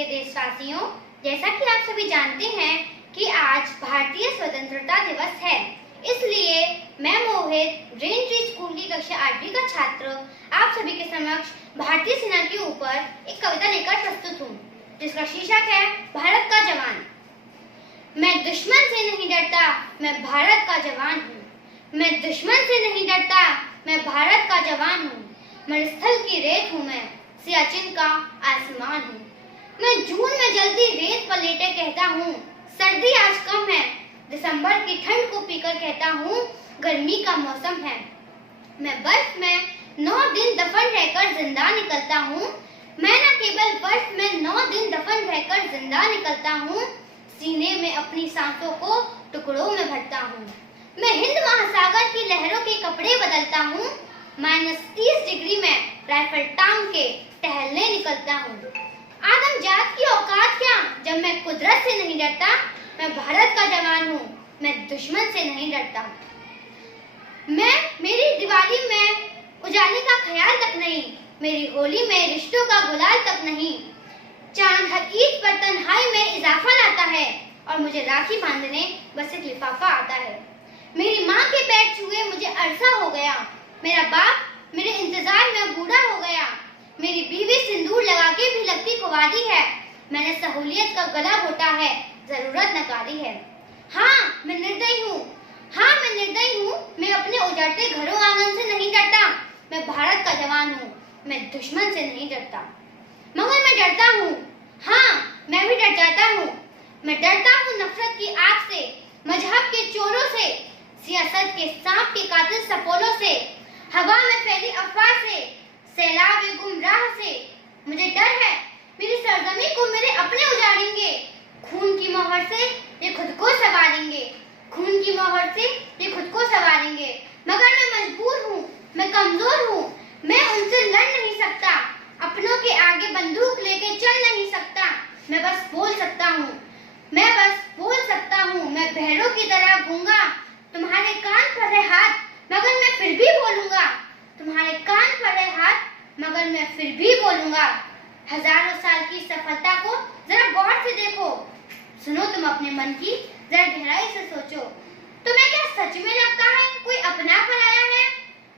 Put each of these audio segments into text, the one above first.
प्रिय देशवासियों, जैसा कि आप सभी जानते हैं कि आज भारतीय स्वतंत्रता दिवस है, इसलिए मैं मोहित ग्रीन ट्री स्कूल की कक्षा 8वीं का छात्र आप सभी के समक्ष भारतीय सेना के ऊपर एक कविता लेकर प्रस्तुत हूँ, जिसका शीर्षक है भारत का जवान। मैं दुश्मन से नहीं डरता, मैं भारत का जवान हूँ। मैं दुश्मन से नहीं डरता, मैं भारत का जवान हूँ। मरुस्थल की रेत हूँ मैं, सियाचिन का आसमान हूँ। मैं जून में जल्दी रेत पर लेटे कहता हूँ, सर्दी आज कम है। दिसंबर की ठंड को पीकर कहता हूँ, गर्मी का मौसम है। मैं बर्फ में 9 दिन दफन रहकर जिंदा निकलता हूँ। मैं न केवल बर्फ में 9 दिन दफन रहकर जिंदा निकलता हूँ, सीने में अपनी सांसों को टुकड़ों में भरता हूँ। मैं हिंद महासागर की लहरों के कपड़े बदलता हूँ। -30 डिग्री में राइफल टांग के टहलने निकलता हूँ। आदम जात की औकात क्या, जब मैं कुदरत से नहीं डरता। मैं भारत का जवान हूँ, मैं दुश्मन से नहीं डरता। मैं मेरी दिवाली में उजाले का ख्याल तक नहीं, मेरी होली में रिश्तों का गुलाल तक नहीं। चांद हर ईद पर तन्हाई में इजाफा लाता है और मुझे राखी बांधने बस एक लिफाफा आता है। मेरी माँ के पैर छुए मुझे अरसा हो गया, मेरा बाप मेरे इंतजार में बूढ़ा हो गया। मेरी बीवी सिंदूर लगा के भी लगती कुंवारी है, मैंने सहूलियत का गला घोटा है, जरूरत नकारी है। हाँ मैं निर्दयी हूँ, हाँ मैं निर्दयी हूँ। मैं अपने उजाड़ते घरों आंगन से नहीं डरता। मैं भारत का जवान हूँ, मैं दुश्मन से नहीं डरता। मगर मैं डरता हूँ, हाँ मैं भी डर जाता हूँ। मैं डरता हूँ नफरत की आग से, मजहब के चोरों से, सियासत के सांप के कातिल सपोलों से, हवा में फैली अफवाह से, सैलाब गुमराह से। मुझे डर है मेरी सरजमी को मेरे अपने उजाड़ेंगे, खून की मोहर से ये खुद को संवारेंगे, खून की मोहर से ये खुद को संवारेंगे। मगर मैं मजबूर हूँ, मैं कमजोर हूँ, मैं उनसे लड़ नहीं सकता, अपनों के आगे बंदूक लेके चल नहीं सकता। मैं बस बोल सकता हूँ, मैं बस बोल सकता हूँ। मैं बहरों की तरह गूंगा, तुम्हारे कान पर है हाथ, मगर मैं फिर भी बोलूंगा। तुम्हारे कान पर है हाथ, मगर मैं फिर भी बोलूंगा। हजारों साल की सफलता को जरा गौर से देखो, सुनो तुम अपने मन की, जरा गहराई से सोचो। तुम्हें क्या सच में लगता है कोई अपनापन आया है?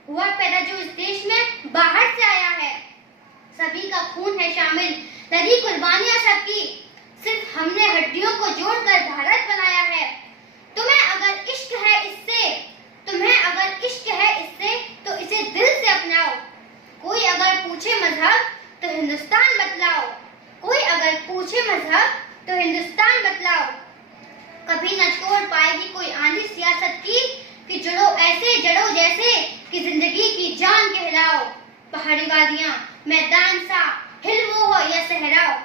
हुआ पैदा जो इस देश में बाहर से आया है, सभी का खून है शामिल, लगी कुर्बानियां सबकी, सिर्फ हमने हड्डियों को जोड़कर भारत बनाया है। तुम्हें अगर इश्क है इससे, तुम्हें अगर इश्क है इससे, तो इसे दिल से अपनाओ। कोई अगर पूछे मजहब तो हिंदुस्तान बतलाओ, कोई अगर पूछे मजहब तो हिंदुस्तान बतलाओ। कभी न छोड़ पाएगी कोई आंधी सियासत की, कि जड़ो ऐसे जड़ो जैसे कि जिंदगी की जान कहलाओ। पहाड़ी वादियां मैदान सा, हिल वो हो या सहराओ।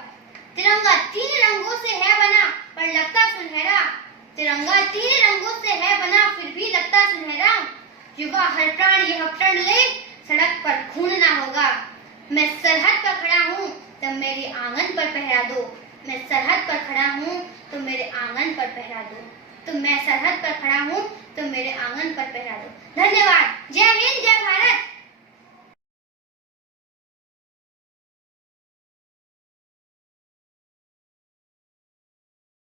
तिरंगा 3 रंगों से है बना पर लगता सुनहरा, तिरंगा 3 रंगों से है बना फिर भी लगता सुनहरा। युवा हर प्राण यह प्रण ले, सड़क पर खून ना होगा। मैं सरहद पर खड़ा हूँ तब मेरे आंगन पर पहरा दो। मैं सरहद पर खड़ा हूँ तो मेरे आंगन पर पहरा दो। तो मैं सरहद पर खड़ा हूँ तो मेरे आंगन पर पहरा दो। धन्यवाद। जय हिंद, जय भारत।